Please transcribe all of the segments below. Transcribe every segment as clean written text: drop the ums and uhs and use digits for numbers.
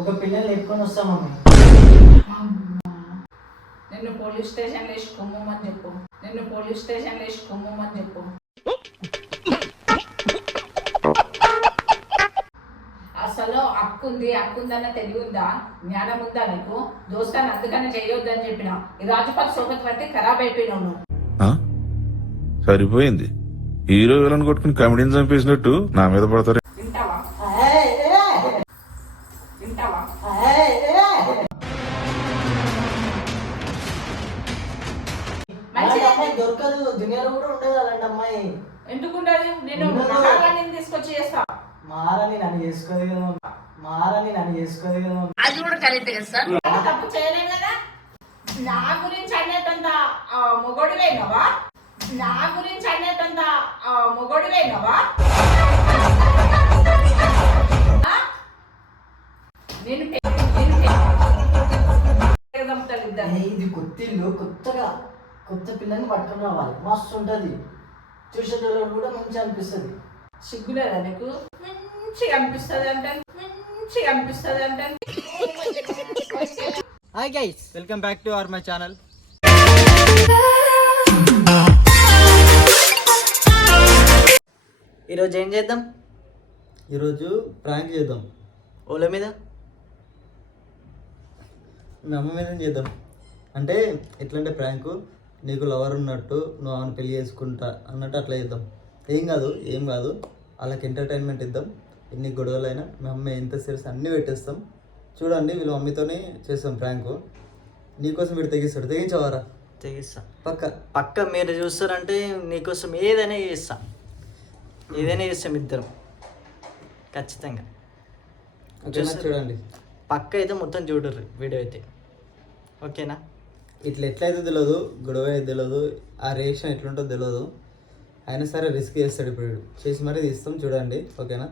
ఒక పిల్లని ఎత్తుకొని వస్తాం మమ్మీ. నిన్ను పోలీస్ స్టేషన్ లేచి కుమ్మని చెప్పు. నిన్ను పోలీస్ స్టేషన్ లేచి కుమ్మని చెప్పు. అసలు అక్కుందన్న తెలివి ఉందా, జ్ఞానం ఉందా నీకు? దోస్తాను అందుకని చేయొద్దని చెప్పిన. ఈ రాజుపాల్ సోబత్ బట్టి ఖరాబ్ అయిపోయినావు నువ్వు. సరిపోయింది. హీరో విలన్ కొట్టుకుని కమెడీని చంపేసినట్టు నా మీద పడతారు. వింటావా? వింటావా? దొరకదు, దునియాలో కూడా ఉండదు అలాంటి అమ్మాయి. ఎందుకుంటది? నేను మహారాణిని తీసుకొచ్చి చేస్తా. మారని నన్ను చేసుకోదు కదా, మారని నన్ను చేసుకోదు కదా. అది కూడా కరెక్ట్ కదా సార్. తప్పు చేయలేదు కదా. నా గురించి అనేటంత మొగోడివేనవా? నా గురించి అనేటంత మొగోడివేనవా? నేను ఇది కొత్త ఇల్లు, కొత్త పిల్లని పట్టుకుని రావాలి, మస్తు ఉంటది. చూసేటోళ్ళు కూడా మంచిగా అనిపిస్తుంది. సిగ్గులేదా నీకు? మంచిగా అనిపిస్తుంది అంటే hi guys, welcome back to our my channel. ఈరోజు ఏం చేద్దాం? ఈరోజు ప్రాంక్ చేద్దాం. ఓల మీద, మీ అమ్మ మీద చేద్దాం. అంటే ఎట్లంటే ప్రాంకు, నీకు లవర్ ఉన్నట్టు నువ్వు ఆమెను పెళ్లి చేసుకుంటా అన్నట్టు అట్లా చేద్దాం. ఏం కాదు వాళ్ళకి ఎంటర్టైన్మెంట్ ఇద్దాం. ఎన్ని గొడవలైనా మీ అమ్మ ఎంత సీరియస్ అన్నీ పెట్టేస్తాం. చూడండి, వీళ్ళ మమ్మీతోనే చేస్తాం ప్రాంకు. నీకోసం వీడు తెగించవారా? తెగిస్తా. పక్క మీరు చూస్తారంటే నీకోసం ఏదైనా చేస్తాం ఇద్దరం ఖచ్చితంగా. చూడండి, పక్క అయితే మొత్తం చూడరు వీడియో అయితే, ఓకేనా? ఎట్లయితే తెలియదు, గొడవ అయితే తెలియదు, ఆ రియాక్షన్ ఎట్లుంటుందో తెలియదు. అయినా సరే రిస్క్ చేస్తాడు. ఇప్పుడు చేసి మరీ తీస్తాం, చూడండి, ఓకేనా?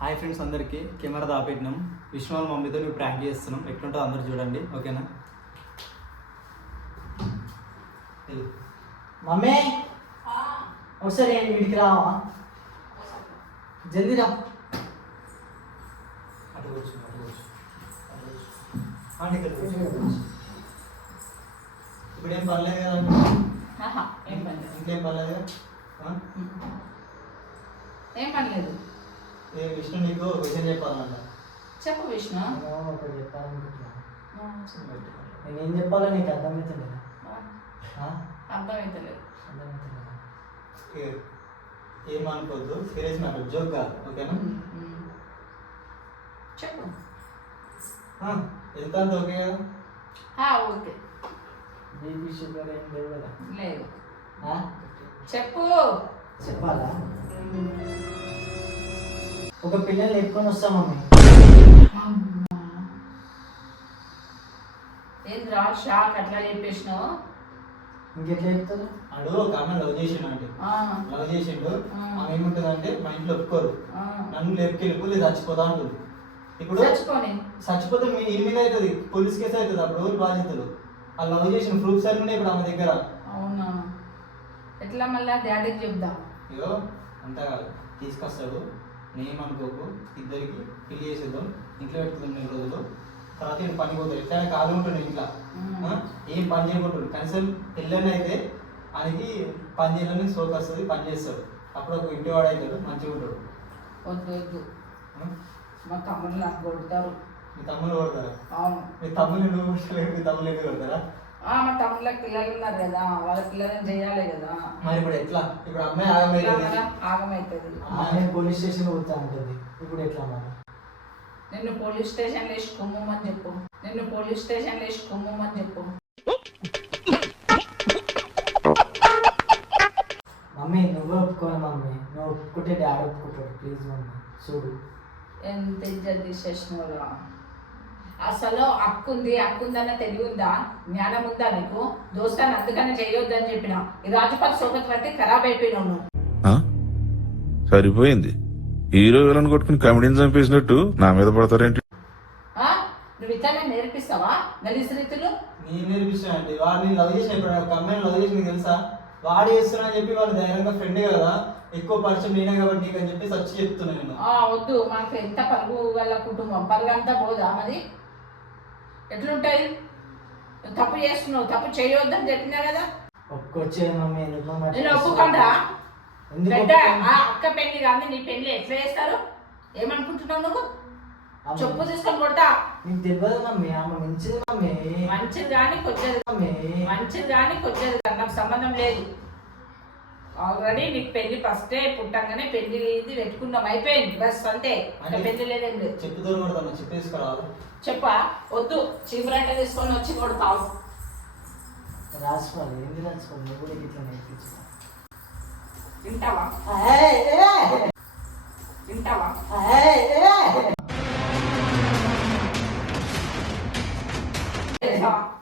హాయ్ ఫ్రెండ్స్, అందరికీ కెమెరా దాపెట్టినాం. విష్ణు వాళ్ళ మమ్మీతో మేము ప్రాంక్ చేస్తున్నాం. ఎట్లుంటుందో అందరూ చూడండి, ఓకేనా? మమ్మీ ఒకసారి వీడికి రావా, జల్దీ రా. ఇప్పుడు ఏం పర్లేదు కదా? ఇంకేం పర్లేదు కదా? ఏం పర్లేదు. విష్ణు నీకు విషయం చెప్పాలంట. చెప్పు విష్ణు. ఒకటి చెప్పాలనుకుంటున్నా. నేనేం చెప్పాలో నీకు అర్థమవుతుంది. అర్థమవుతలేదు. ఏమనుకోవద్దు, సీరియస్ మ్యాటర్, జోక్ కాదు, ఓకేనా? చెప్పు. ఎంత అంత ఓకే కదా? ఓకే. బీపీ షుగర్ ఏం లేవు కదా? లేదు. చెప్పు. చెప్పాలా? ఒక పిల్లని ఎత్తుకొని వస్తాం మమ్మీ. ఏంద్రా షాక్ అట్లా చెప్పేసినావు? ఇంకెట్లా చెప్తారు? అడు ఒక ఆమె లవ్ చేసిండు అంటే లవ్ చేసిండు. ఆమె ఏముంటుందంటే మా ఇంట్లో ఒప్పుకోరు, నన్ను లేపుకెళ్ళిపో లేదా చచ్చిపోతా అంటుంది. ఇప్పుడు చచ్చిపోతే మీ ఇన్ని మీద అవుతుంది, పోలీస్ కేసు అవుతుంది. అప్పుడు ఎవరు బాధ్యతలు? ఆ లవ్ చేసిన ప్రూఫ్స్ అన్నీ ఉన్నాయి ఇప్పుడు ఆమె దగ్గర. అవునా? ఎట్లా మళ్ళా డాడీకి చెప్దాం? అయ్యో అంతా కాదు, తీసుకొస్తాడు. నేనేమనుకోకు, ఇద్దరికి పెళ్లి చేసేద్దాం, ఇంట్లో పెట్టుకుందాం 2 రోజులు. తర్వాత నేను పని పోతాడు. ఎట్లా ఖాళీ ఉంటుంది ఇంట్లో, ఏం పని చేయకుంటాడు. కనీసం పెళ్ళని అయితే ఆయనకి పని చేయాలని సోకు వస్తుంది, పని చేస్తాడు. అప్పుడు ఒక ఇంటి వాడు అవుతాడు, మంచిగా ఉంటాడు. వద్దు, మా తమ్ముళ్ళు నాకు కొడతారు. మీ తమ్ముళ్ళు కొడతారా? అవును. మీ తమ్ముళ్ళు నువ్వు కొట్టలేదు, మీ తమ్ముళ్ళు ఎందుకు కొడతారా? మా తమ్ముళ్ళకి పిల్లలు ఉన్నారు కదా, వాళ్ళ పిల్లలని చేయాలి కదా. మరి ఇప్పుడు ఎట్లా? ఇప్పుడు అమ్మాయి ఆగమవుతుంది. నేను పోలీస్ స్టేషన్ పోతా ఉంటుంది. ఇప్పుడు ఎట్లా మరి? నిన్ను పోలీస్ స్టేషన్ లేచి కుమ్మని చెప్పు. నిన్ను పోలీస్ స్టేషన్ లేచి కుమ్మని చెప్పు. మమ్మీ నువ్వే ఒప్పుకోను మమ్మీ, నువ్వు ఒప్పుకుంటే డాడీ ఒప్పుకుంటాడు. ప్లీజ్ మమ్మీ చూడు. ఎంత ఇజ్జత్ తీసేసినవురా. అసలు అక్కుందన్న తెలివి ఉందా, జ్ఞానం ఉందా నీకు? దోస్తాను అందుకని చేయొద్దని చెప్పిన. ఈ రాజుపాల్ సోబత్ బట్టి ఖరాబ్ అయిపోయినావు నువ్వు. సరిపోయింది. హీరో విలన్ కొట్టుకుని కమెడీని చంపేసినట్టు నా మీద పడతారేంటి? నువ్వు ఇట్లా నేర్పిస్తావా గలీజ్ రీతులు? నేను నేర్పిస్తాను అంటే వాడిని లవ్ చేసిన. ఇప్పుడు ఒక అమ్మాయిని లవ్ చేసి నీకు తెలుసా? వాడు చేస్తున్నా అని చెప్పి వాళ్ళు ధైర్యంగా ఫ్రెండ్ కదా, ఎక్కువ పరిచయం నేనే కాబట్టి నీకు అని చెప్పి వచ్చి చెప్తున్నా నేను. వద్దు, మనకు ఎంత పరుగు వాళ్ళ కుటుంబం పరుగంతా పోదా మరి? ఎట్లుంటాయి? తప్పు చేస్తున్నావు, తప్పు చేయొద్దని చెప్పినా కదా. ఒక్కొచ్చే మమ్మీ ఎందుకు నేను ఒప్పుకుంటా. పెద్ద అక్క పెళ్లి కానీ నీ పెళ్లి ఎట్లా చేస్తారు? ఏమనుకుంటున్నావు నువ్వు? చెప్పు తీసుకొని కొడతా. నీకు తెలియదు మమ్మీ, ఆమె మంచిది మమ్మీ. మంచిది కానీ కొచ్చేది మమ్మీ మంచిది కానీ కొచ్చేది కానీ నాకు సంబంధం లేదు. ఆల్రెడీ నీకు పెళ్లి ఫస్టే పుట్టంగానే పెళ్లి ఇది పెట్టుకున్నాం, అయిపోయింది బస్ అంతే. పెళ్లి లేదేం లేదు. చెప్పుతో కొడతాను, చెప్పేసుకోరాదు. చెప్పా? వద్దు, చీపురంట తీసుకొని వచ్చి కొడతావు. రాసుకోవాలి, ఏంది రాసుకోవాలి, నువ్వు కూడా ఇట్లా నేర్పించు. వింటావా? వింటావా?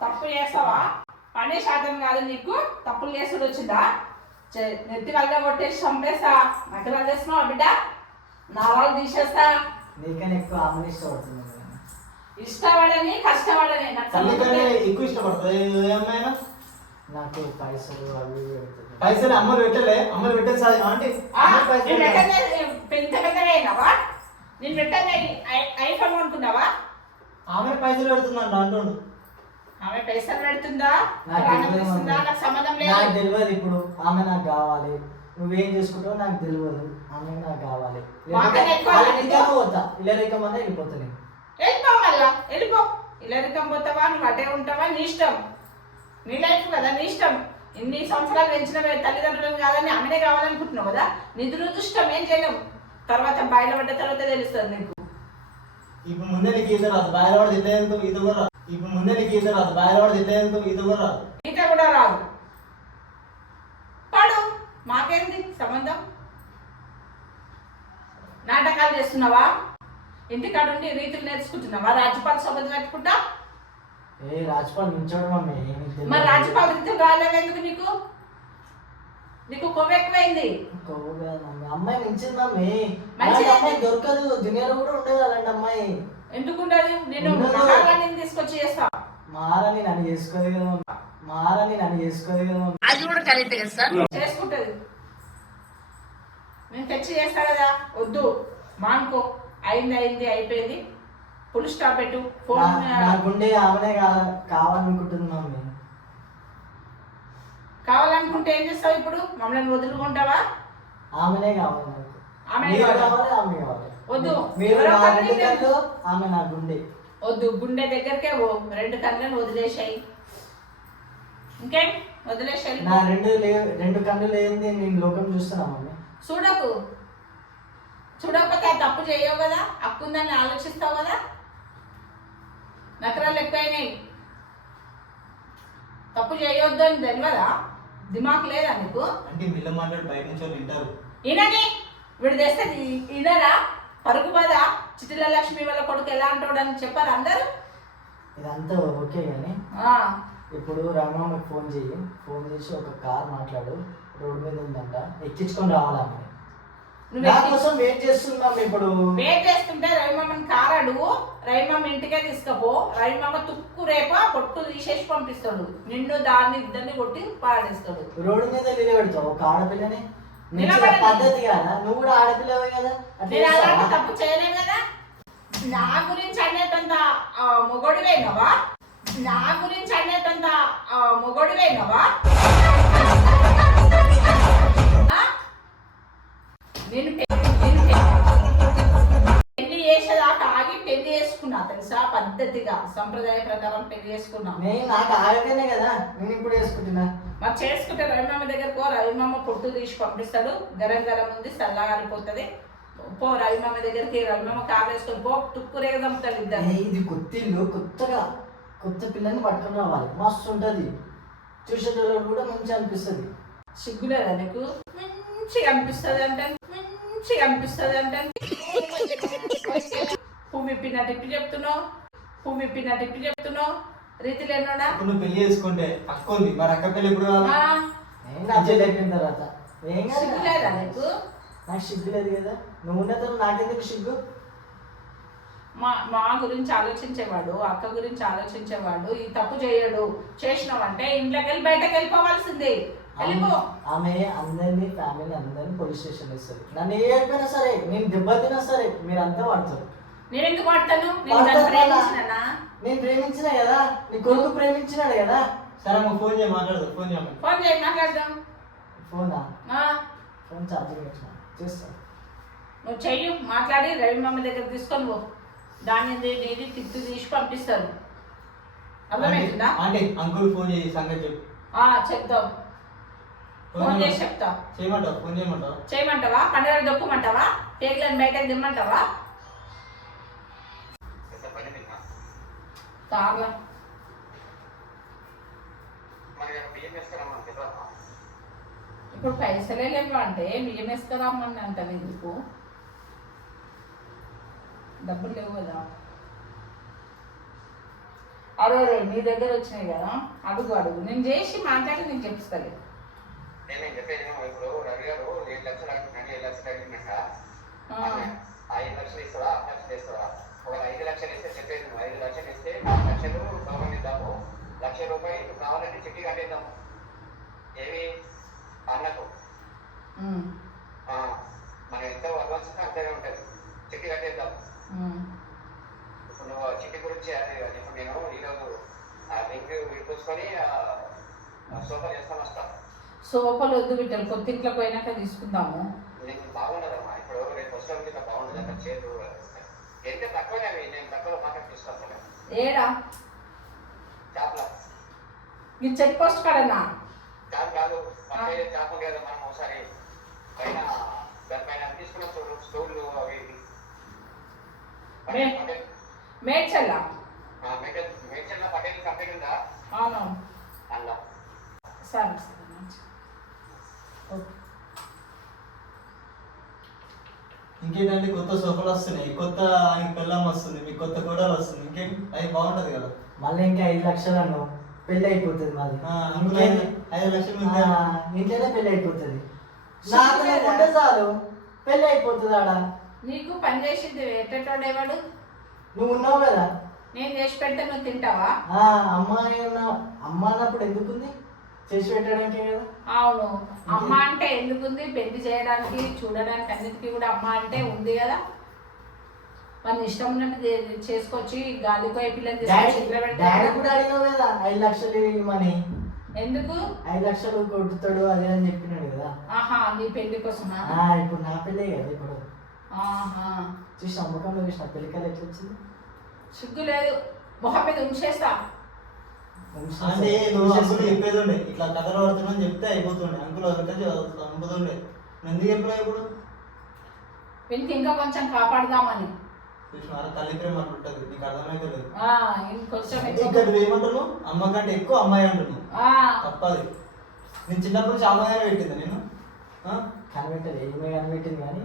తప్పు చేస్తావా? పనే శాతం కాదు నీకు, తప్పులు చేసుడు వచ్చిందా? నెత్తి వల్ల కొట్టేసి చంపేస్తా. నకరాలు చేస్తున్నావా బిడ్డ? నారాలు తీసేస్తా. నీకన్నా ఎక్కువ ఆమెను ఇష్టపడుతుంది. ఇష్టపడని కష్టపడని ఎక్కువ ఇష్టపడుతుంది ఏమైనా. నాకు పైసలు అవి పైసలు అమ్మలు పెట్టలే, అమ్మలు పెట్టేది సార్ అంటే పెద్ద పెద్దగా నేను పెట్టని ఐఫోన్ అనుకున్నావా? ఆమె పైసలు పెడుతున్నాడు అంటుండు. ఆమె పైసలు పెడుతుందా నాకు సంబంధం లేదు. నాకు తెలియదు. ఇప్పుడు ఆమె నాకు కావాలి, నువ్వేం చేసుకుంటావు నాకు తెలియదు. ఆమె నాకు కావాలి. పోతా ఇల్లరికమన్నా వెళ్ళిపోతా. నేను వెళ్ళిపో, మళ్ళా వెళ్ళిపో. ఇల్లరికం పోతావా, నువ్వు అటే ఉంటావా, నీ ఇష్టం, నీ లైఫ్ కదా, నీ ఇష్టం. ఇన్ని సంవత్సరాలు పెంచిన తల్లిదండ్రులను కాదని ఆమెనే కావాలనుకుంటున్నావు కదా, నీ దురదృష్టం. ఏం చేయలేం, తర్వాత బయట పడ్డ తర్వాత తెలుస్తుంది నీకు. ఇప్పుడు ముందే నీకు ఈత రాదు, బయలుపడి తిట్టేందుకు ఇది కూడా రాదు. ఇప్పుడు ముందే నీకు ఈత రాదు, బయలుపడి తిట్టేందుకు ఇది కూడా రాదు. ఈత కూడా రాదు. పాడు, మాకేంది సంబంధం? నాటకాలు చేస్తున్నావా? ఇంటికాడ ఉండి రీతులు నేర్చుకుంటున్నావా? రాజ్యపాల సభ పెట్టుకుంటా. రాజ్యపాల్ నుంచోడు మమ్మీ. మరి రాజ్యపాల రీతులు రాలేదు ఎందుకు నీకు? నీకు కొవ్వు ఎక్కువైంది. కొవ్వు కాదు మమ్మీ, అమ్మాయి మించింది మమ్మీ. మంచిది. అమ్మాయి దొరకదు, దునియాలో కూడా ఉండదు అలాంటి అమ్మాయి. ఎందుకుండదు? నేను మహారాణిని తీసుకొచ్చి చేస్తా. మారని నన్ను చేసుకోదు కదా మమ్మీ, మారని నన్ను చేసుకోదు కదా మమ్మీ. అది కూడా కరెక్ట్ కదా సార్, చేసుకుంటది. నేను తెచ్చి చేస్తా కదా. వద్దు, మానుకో. అయింది అయింది, అయిపోయింది. ఫుల్ స్టాప్ పెట్టు. ఫోన్ నాకుండే ఆమెనే కావాలనుకుంటుంది మమ్మీ. కావాలనుకుంటే ఏం చేస్తావు ఇప్పుడు? మమ్మల్ని వదులుకుంటావా? ఆమెనే కావాలి నాకు. ఆమె కావాలి, ఆమె కావాలి. వద్దు, మీరు ఆమె నా గుండె. వద్దు, గుండె దగ్గరకే ఓ 2 కన్నులను వదిలేసాయి. ఇంకేం వదిలేసాయి? నా 2 కన్నులు లేని నేను లోకం చూస్తున్నా మమ్మీ. చూడకు, చూడకపోతే తప్పు చేయవు కదా, హక్కుందని ఆలోచిస్తావు కదా. నకరాలు ఎక్కువైనాయి. తప్పు చేయొద్దు అని తెలియదా? దిమాక్ లేదా నీకు? అంటే మిల్ల మాట్లాడి బయట నుంచి వాళ్ళు వింటారు. ఈయనని వీడు తెస్తే ఈయనరా పరుగు బాధ. చిటిల లక్ష్మి వాళ్ళ కొడుకు ఎలా అంటాడు అని చెప్పారు అందరు. ఇదంతా ఓకే కానీ ఇప్పుడు రంగమ్మకి ఫోన్ చేయి. ఫోన్ చేసి ఒక కార్ మాట్లాడు, రోడ్డు మీద ఉందంట, ఎక్కించుకొని రావాలా. నా కోసం వెయిట్ చేస్తున్నాం. ఇప్పుడు వెయిట్ చేస్తుంటే రవిమామని కార్ అడుగు, రవిమామ ఇంటికే తీసుకపో. రవిమామ తుక్కు రేప పొట్టు తీసేసి పంపిస్తాడు. నిన్ను దాన్ని ఇద్దరిని కొట్టి పాడేస్తాడు. రోడ్డు మీద నిలబెడతావు ఒక ఆడపిల్లని. పద్ధతి కదా, నువ్వు కూడా ఆడపిల్లవే కదా. తప్పు చేయలేం కదా. నా గురించి అనేటంత మొగోడివేనవా? నా గురించి అనేటంత మొగోడివేనవా? నేను పెళ్లి చేసేదాకా ఆగి పెళ్లి చేసుకున్నా తెలుసా? పద్ధతిగా సంప్రదాయ ప్రకారం పెళ్లి చేసుకున్నా. నాకు ఆగనే కదా నేను ఇప్పుడు చేసుకుంటున్నా. మరి చేసుకుంటే రవిమామ దగ్గర పో, రవిమామ పొట్టు తీసి పంపిస్తాడు. గరం గరం ఉంది, చల్లగారిపోతుంది. పో రవిమామ దగ్గరికి, రవిమామ కారు వేసుకొని పో, తుక్కు రేగదంపుతాడు ఇద్దరు. ఇది కొత్తిల్లు, కొత్త పిల్లని పట్టుకుని రావాలి, మస్తు ఉంటుంది. చూసేటోళ్ళు కూడా మంచిగా అనిపిస్తుంది. సిగ్గులేదా నీకు? మంచిగా అనిపిస్తుంది అంటే, మంచిగా అనిపిస్తుంది అంటే పువ్వు విప్పినట్టు ఇప్పి చెప్తున్నావు, పువ్వు విప్పినట్టు ఇప్పి చెప్తున్నావు. రీతిలో ఎన్నోడా నువ్వు పెళ్లి చేసుకుంటే అక్క ఉంది, మరి అక్క పెళ్లి ఎప్పుడు అయిపోయిన తర్వాత సిగ్గులేదా నీకు? నాకు సిగ్గు లేదు కదా. నువ్వు ఉన్నతో నాకెందుకు సిగ్గు? మా గురించి ఆలోచించేవాడు, అక్క గురించి ఆలోచించేవాడు. ఈ తప్పు చేయడు. చేసినావంటే ఇంట్లోకి వెళ్ళి బయటకు వెళ్ళిపోవాల్సింది. వెళ్ళిపో. ఆమె అందరినీ ఫ్యామిలీ అందరినీ పోలీస్ స్టేషన్ ఇస్తుంది. నన్ను ఏమైనా సరే, నేను దెబ్బతినా సరే మీరు అంతా వాడతారు. నేను ఎందుకు వాడతాను? నేను ప్రేమించిన కదా, నీ కొడుకు ప్రేమించినాడు కదా. సరే అమ్మ ఫోన్ చేయి, మాట్లాడదు. ఫోన్ చేయమ్మా. ఫోన్ చేయి, మాట్లాడదాం. ఫోనా? ఫోన్ ఛార్జింగ్ పెట్టినా, చేస్తాను. నువ్వు చెయ్యి, మాట్లాడి రవి మామ దగ్గర తీసుకొని పో. దాని నీది తిట్టు తీసి పంపిస్తారు. అర్థమవుతుందా? అంటే అంకుల్ ఫోన్ చేయి, సంగతి చెప్పు. చెప్తాం. ఫోన్ చేసి చెప్తా. చేయమంటావా? ఫోన్ చేయమంటావా? చేయమంటావా? పండుగ దొక్కుమంటావా? పేర్లను బయటకు దిమ్మంటావా? తాగా ఇప్పుడు పైసలే లేవు అంటే బియ్యం వేసుకురామని అంటావు ఎందుకు? డబ్బులు లేవు కదా. అదే నీ దగ్గర వచ్చినాయి కదా, అడుగు అడుగు. నేను చేసి మాట్లాడి నేను చెప్తాను. నేను చెప్పేది ఇప్పుడు రవి గారు 7 లక్షలు అడుగుతున్నాడు. 7 లక్షలు అడిగినాక 5 లక్షలు ఇస్తావా, 6 లక్షలు ఇస్తావా? ఒక 5 లక్షలు ఇస్తే చెప్పేది 5 లక్షలు ఇస్తే 4 లక్షలు గవర్నమెంట్ ఇద్దాము, ₹1,00,000 కావాలంటే చిట్టి కట్టేద్దాం. ఏమి అన్నకు మనం ఎంత అడ్వాన్స్ ఇస్తే అంతనే ఉంటుంది, చిట్టి కట్టేద్దాం. ఇప్పుడు నువ్వు చిట్టి గురించి ఇప్పుడు నేను ఈరోజు లింక్ విడిపించుకొని సోఫా చేసుకొని వస్తాను. సోఫాలు వద్దు బిడ్డలు, కొత్త ఇంట్లోకి పోయినాక తీసుకుందాము. నీకు బాగుండదమ్మా, ఇప్పుడు రేపు వస్తాం ఇంకా బాగుండదు అక్కడ చేరు ఎంత తక్కువనే అవి, నేను తక్కువ మాట్లాడి తీసుకొస్తాను. ఏడా షాప్లో మీరు చెక్ పోస్ట్ కాడనా? కాదు కాదు, పక్కనే షాప్ ఉంది కదా, మనం ఒకసారి పైన దానిపైన తీసుకున్నాం చూడు, స్టూళ్ళు అవి మేడ్చల్లా. మేడ్చల్ పటేల్ కంపెనీ ఉందా? అవును. అలా సరే సరే. ఇంకేంటంటే కొత్త సోఫాలు వస్తున్నాయి, కొత్త పిల్లం వస్తుంది, మీకు కొత్త గోడలు వస్తుంది. ఇంకేంటి అవి బాగుంటది కదా. మళ్ళీ ఇంకా 5 లక్షలు అన్నావు, పెళ్ళి అయిపోతుంది మాది. 5 లక్షలు ఇంట్లోనే పెళ్ళి అయిపోతుంది. నాకు ఉంటే చాలు, పెళ్ళి అయిపోతుంది. ఆడ నీకు పని చేసింది ఎట్టేటోడేవాడు? నువ్వు ఉన్నావు కదా. నేను చేసి పెడితే నువ్వు తింటావా? అమ్మాయి అమ్మ అన్నప్పుడు ఎందుకుంది, చేసి పెట్టడానికే కదా. అవును, అమ్మ అంటే ఎందుకుంది? పెళ్లి చేయడానికి చూడడానికి అన్నిటికీ కూడా అమ్మ అంటే ఉంది కదా. మన ఇష్టం ఉన్నట్టు చేసుకొచ్చి గాలికో పిల్లలు డాడీ కూడా అడిగినావు కదా 5 లక్షలు ఇవ్వమని. ఎందుకు? 5 లక్షలు కొడుతాడు అదే అని చెప్పినాడు కదా. నీ పెళ్లి కోసమా? ఇప్పుడు నా పెళ్ళే కదా. ఇప్పుడు చూసి అమ్మకంలో చూసిన పెళ్ళికాయలు ఎట్లా వచ్చింది. సిగ్గు లేదు, మొహం మీద ఉంచేస్తా. అంటే నువ్వు అసలు చెప్పేది ఉండే, ఇట్లా కథలు పడుతున్నావు చెప్తే అయిపోతుండే. అంకుల్ అనుకుతుండే, ఎందుకు చెప్పినా ఇప్పుడు వీనికి ఇంకా కొంచెం కాపాడదామని. తల్లి ప్రేమ ఉంటుంది, నీకు అర్థమైతే లేదు. ఇంకొంచెం ఏమంటున్నావు, అమ్మ కంటే ఎక్కువ అమ్మాయి అంటున్నావు. తప్పది. నేను చిన్నప్పుడు నుంచి అమ్మాయి పెట్టిందా? నేను కనిపెట్టదు, ఏమే కనిపెట్టింది కానీ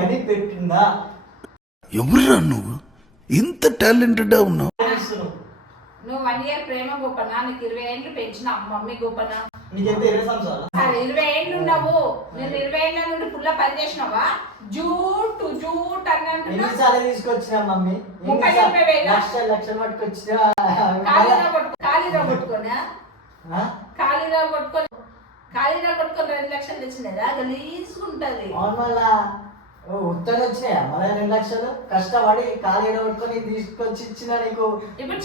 కనిపెట్టిందా? ఎవరురా నువ్వు ఇంత టాలెంటెడ్ ఉన్నావు? నువ్వు 1 year ప్రేమ గొప్పనా? నీకు 20 ఏళ్ళు పెంచిన మమ్మీ గొప్పనా? నీకెంత 20 సంవత్సరాలు? 20 ఏళ్ళు ఉన్నావు. నేను 20 ఏళ్ళ నుండి పుల్ల పని చేసినావా? జూట్ జూట్ అని అంటున్నా. ఎన్నిసార్లు తీసుకొచ్చినా మమ్మీ, 30,000 లక్షలు పట్టుకొచ్చినా. ఖాళీగా కొట్టుకోనా? ఖాళీగా కొట్టుకొని 2 లక్షలు తెచ్చినదా? గలీజుకుంటది. మళ్ళా ఉత్తరం వచ్చినాయా మళ్ళీ 2 లక్షలు కష్టపడి ఖాళీ కొట్టుకొని తీసుకొచ్చి ఇచ్చిన నీకు. ఇప్పుడు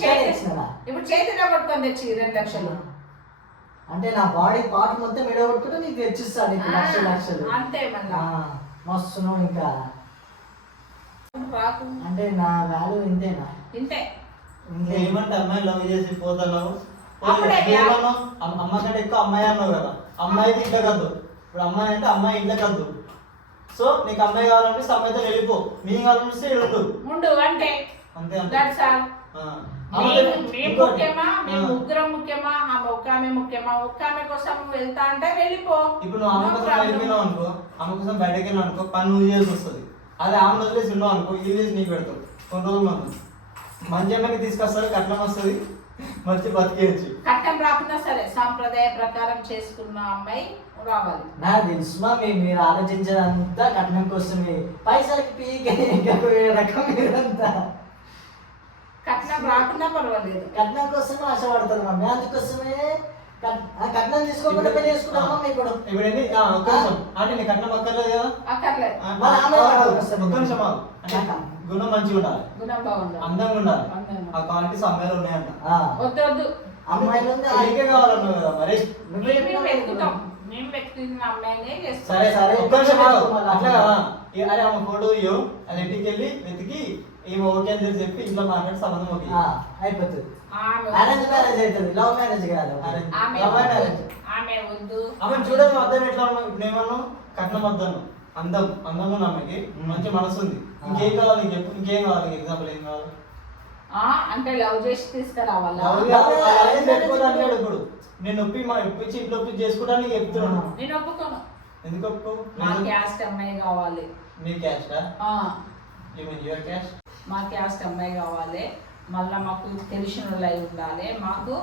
చేతిలో కొట్టుకొని తెచ్చి 2 లక్షలు అంటే నా బాడీ పార్ట్ మొత్తం ఎడగొట్టుకుంటే నీకు తెచ్చిస్తాను నీకు లక్షలు. అంతే మళ్ళా మస్తు. ఇంకా అంటే నా వాల్యూ ఇంతేనా? ఇంతే. ఏమంటే అమ్మాయి లవ్ చేసి పోతున్నావు, అమ్మ కంటే ఎక్కువ అమ్మాయి అన్నావు కదా. అమ్మాయికి ఇంట్లో కద్దు, ఇప్పుడు అమ్మాయి అంటే అమ్మాయి ఇంట్లో కద్దు. సో నీకు అమ్మాయి కావాలంటే అమ్మాయితో వెళ్ళిపో, మీ కావాలంటే వెళ్తూ ఉండు అంటే అంతే. ముఖ్యమా? మేము ముగ్గురం ముఖ్యమా? ఒక్క ఆమె ముఖ్యమా? ఒక్క ఆమె కోసం వెళ్తా అంటే వెళ్ళిపో. ఇప్పుడు నువ్వు అమ్మ కోసం వెళ్ళిపోయినావు అనుకో, అమ్మ కోసం బయటకు వెళ్ళావు అనుకో, పని నువ్వు చేయాల్సి వస్తుంది. అదే ఆమె వదిలేసి ఉన్నావు అనుకో, ఇది చేసి నీకు పెడతావు. కొన్ని రోజులు మంచి అమ్మాయికి తీసుకొస్తారు, కట్నం వస్తుంది, మంచి బతికేయచ్చు. కట్నం రాకుండా సరే సాంప్రదాయ ప్రకారం చేసుకున్న అమ్మాయి రావాలి. నాకు తెలుసు మమ్మీ, మీరు ఆలోచించేదంతా కట్నం కోసమే. పైసలకి పీకే రకం మీరంతా. కట్నం రాకుండా పర్వాలేదు, కట్నం కోసమే ఆశపడతారు మమ్మీ. అందుకోసమే కట్నం తీసుకోకుండా పెళ్లి చేసుకుంటామా ఇప్పుడు? ఇప్పుడు ఏంటి ఒక్క నిమిషం అంటే నీ కట్నం అక్కర్లేదు కదా అక్కర్లేదు. మరి ఆమె ఒక్క నిమిషం ఆగు. అంటే గుణం మంచిగా ఉండాలి, గుణం బాగుండాలి, అందంగా ఉండాలి, అందంగా. ఆ క్వాలిటీస్ అమ్మాయిలు ఉన్నాయంట. వద్దు వద్దు, అమ్మాయిలు ఉంది, నీకే కావాలన్నావు కదా మరి. మేము వెతుకుతాం, మేము వెతుకుతున్న అమ్మాయినే చేస్తాం. సరే సరే ఒక్క నిమిషం ఆగు. అట్లా కదా అరే ఆమె ఫోటో ఇయ్యో, అది ఇంటికి వెళ్ళి వెతికి ఏమో ఓకే అని చెప్పి ఇంట్లో మాట్లాడి సంబంధం ఓకే అయిపోతుంది. ఆమె అరేంజ్ మ్యారేజ్ అవుతుంది, లవ్ మ్యారేజ్ కాదు. ఆమె లవ్ మ్యారేజ్. ఆమె వద్దు. ఆమె చూడదు అర్థం ఎట్లా ఉన్నావు ఇప్పుడు ఏమన్నా కట్నం వద్దాను, అందంగా ఉన్న ఆమెకి మంచి మనసు ఉంది. ఇంకేం కావాలి నీకు చెప్పు, ఇంకేం కావాలి ఎగ్జాంపుల్ ఏం కావాలి? అంటే లవ్ చేసి తీసుకురావాలా? అంటాడు ఇప్పుడు నేను ఒప్పించి ఇంట్లో ఒప్పి చేసుకోవడానికి చెప్తున్నాను. నేను ఒప్పుకోను. ఎందుకు ఒప్పుకో? మా క్యాస్ట్ అమ్మాయి కావాలి. మీ క్యాస్టా? ఆ, యు మీన్ యువర్ క్యాస్ట్? మా క్యాస్ట్ అమ్మాయి కావాలి. మళ్ళీ మాకు తెలిసిన వాళ్ళు అయి ఉండాలి, మాకు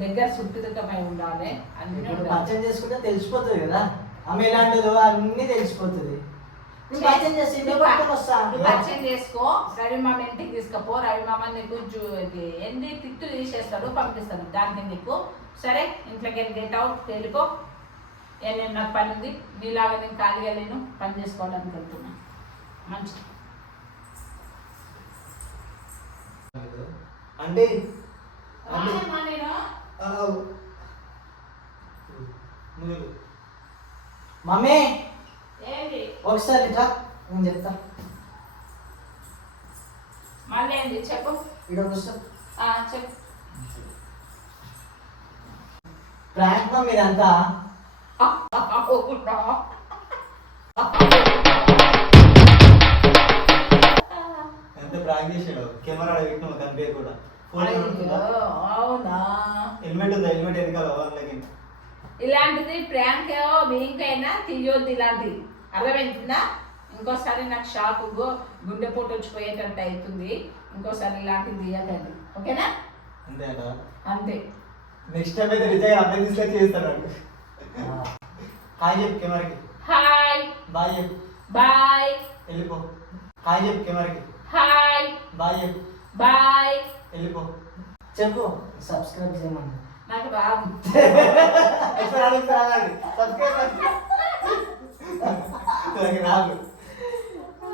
దగ్గర సుట్టిదకమై ఉండాలి, అన్నీ ఇప్పుడు ఉండాలి. పరిచయం చేసుకుంటే తెలిసిపోతుంది కదా ఆమె ఎలాంటిదో అన్ని తెలిసిపోతుంది. నేను పరిచయం చేసి ఇంటికి పట్టుకొని వస్తా. నువ్వు పరిచయం చేసుకో, రవి మామ ఇంటికి తీసుకుపో. రవి మామ నీకు ఏంది తిట్టు తీసేస్తాడు, పంపిస్తాడు. దానికి నీకు సరే ఇంట్లోకి వెళ్ళి గెట్ అవుట్ వెళ్ళిపో. నేను నాకు పని ఉంది, నీలాగా నేను ఖాళీగా లేను, పని చేసుకోవడానికి వెళ్తున్నా. మంచి అంటే మమ్మీ ఏంటి ఒకసారి ఇట్లా నేను చెప్తా. మళ్ళీ ఏంటి చెప్పు. ఇక్కడ వస్తా. చెప్పు. ప్రాంక్ మమ్మీ ఇదంతా. ఎంత ప్రాంక్ చేసాడు, కెమెరా పెట్టినావు కనిపించకుండా. అవునా, హెల్మెట్ ఉందా? హెల్మెట్ వెనకాల వాళ్ళకి. ఇలాంటిది ప్రాంక్ మీకైనా తీయొద్దు, ఇలాంటిది అర్థమవుతుందా? ఇంకోసారి నాకు షాక్ గుండెపోటు వచ్చిపోయేటట్టు అవుతుంది. ఇంకోసారి ఇలాంటిది తీయకండి, ఓకేనా? అంతే అంతే. నెక్స్ట్ టైం అయితే రిజైన్ అబ్బాయి తీసుకొచ్చి చేస్తాడు. హాయ్ చెప్పు కెమెరాకి. హాయ్ బాయ్ చెప్పు. బాయ్. వెళ్ళిపో. హాయ్ చెప్పు కెమెరాకి. హాయ్ బాయ్ చెప్పు. బాయ్. వెళ్ళిపో. చెప్పు సబ్స్క్రైబ్ చేయమని. నాకు రాదు. రాదు.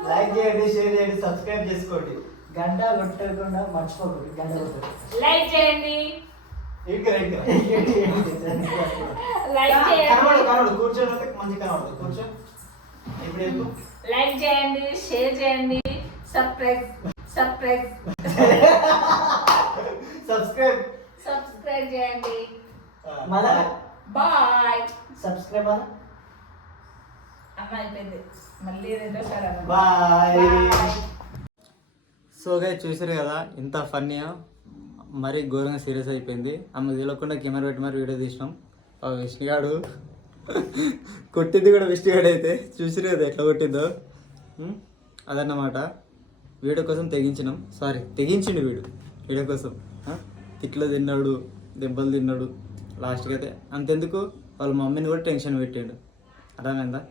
లైక్ చేయండి, షేర్ చేయండి, సబ్స్క్రైబ్ చేసుకోండి. గంట కొట్టకుండా మర్చిపోకూడదు. గంట కొట్టదు. లైక్ చేయండి. లైక్ చేయండి. కనబడు కూర్చొని మంచి కనబడు. కూర్చో. ఇప్పుడు చెప్పు. లైక్ చేయండి, షేర్ చేయండి, సబ్స్క్రైబ్ చేయండి. మళ్ళా బాయ్. సబ్స్క్రైబ్ అన్న అయిపోయింది. మళ్ళీ రెండోసారి బాయ్. సో గైస్ చూసారు కదా ఇంత ఫన్నీగా, మరీ ఘోరంగా సీరియస్ అయిపోయింది. ఆమె తెలియకుండా కెమెరా పెట్టి మరి వీడియో తీసినాం. విష్ణుగాడు కొట్టింది కూడా విష్ణుగాడు అయితే చూసిరు కదా ఎట్లా కొట్టిందో. అదన్నమాట. వీడియో కోసం తెగించిండు వీడియో కోసం. తిట్లు తిన్నాడు, దెబ్బలు తిన్నాడు. లాస్ట్కి అయితే అంతెందుకు వాళ్ళ మమ్మీని కూడా టెన్షన్ పెట్టాడు. అర్థమైందా?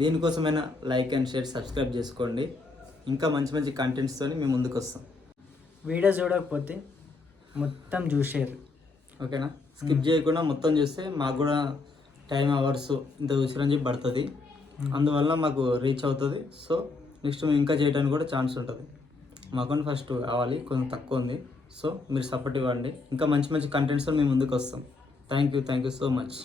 దీనికోసమైనా లైక్ అండ్ షేర్ సబ్స్క్రైబ్ చేసుకోండి. ఇంకా మంచి మంచి కంటెంట్స్తో మేము ముందుకు వస్తాం. వీడియో చూడకపోతే మొత్తం చూసేరు, ఓకేనా? స్కిప్ చేయకుండా మొత్తం చూస్తే మాకు కూడా టైం అవర్స్ ఇంత చూసారని చెప్పి పడుతుంది. అందువల్ల మాకు రీచ్ అవుతుంది. సో నెక్స్ట్ మేము ఇంకా చేయడానికి కూడా ఛాన్స్ ఉంటుంది. మా అకౌంట్ ఫస్ట్ కావాలి, కొంచెం తక్కువ ఉంది. సో మీరు సపోర్ట్ ఇవ్వండి. ఇంకా మంచి మంచి కంటెంట్స్తో మేము ముందుకు వస్తాం. Thank you so much.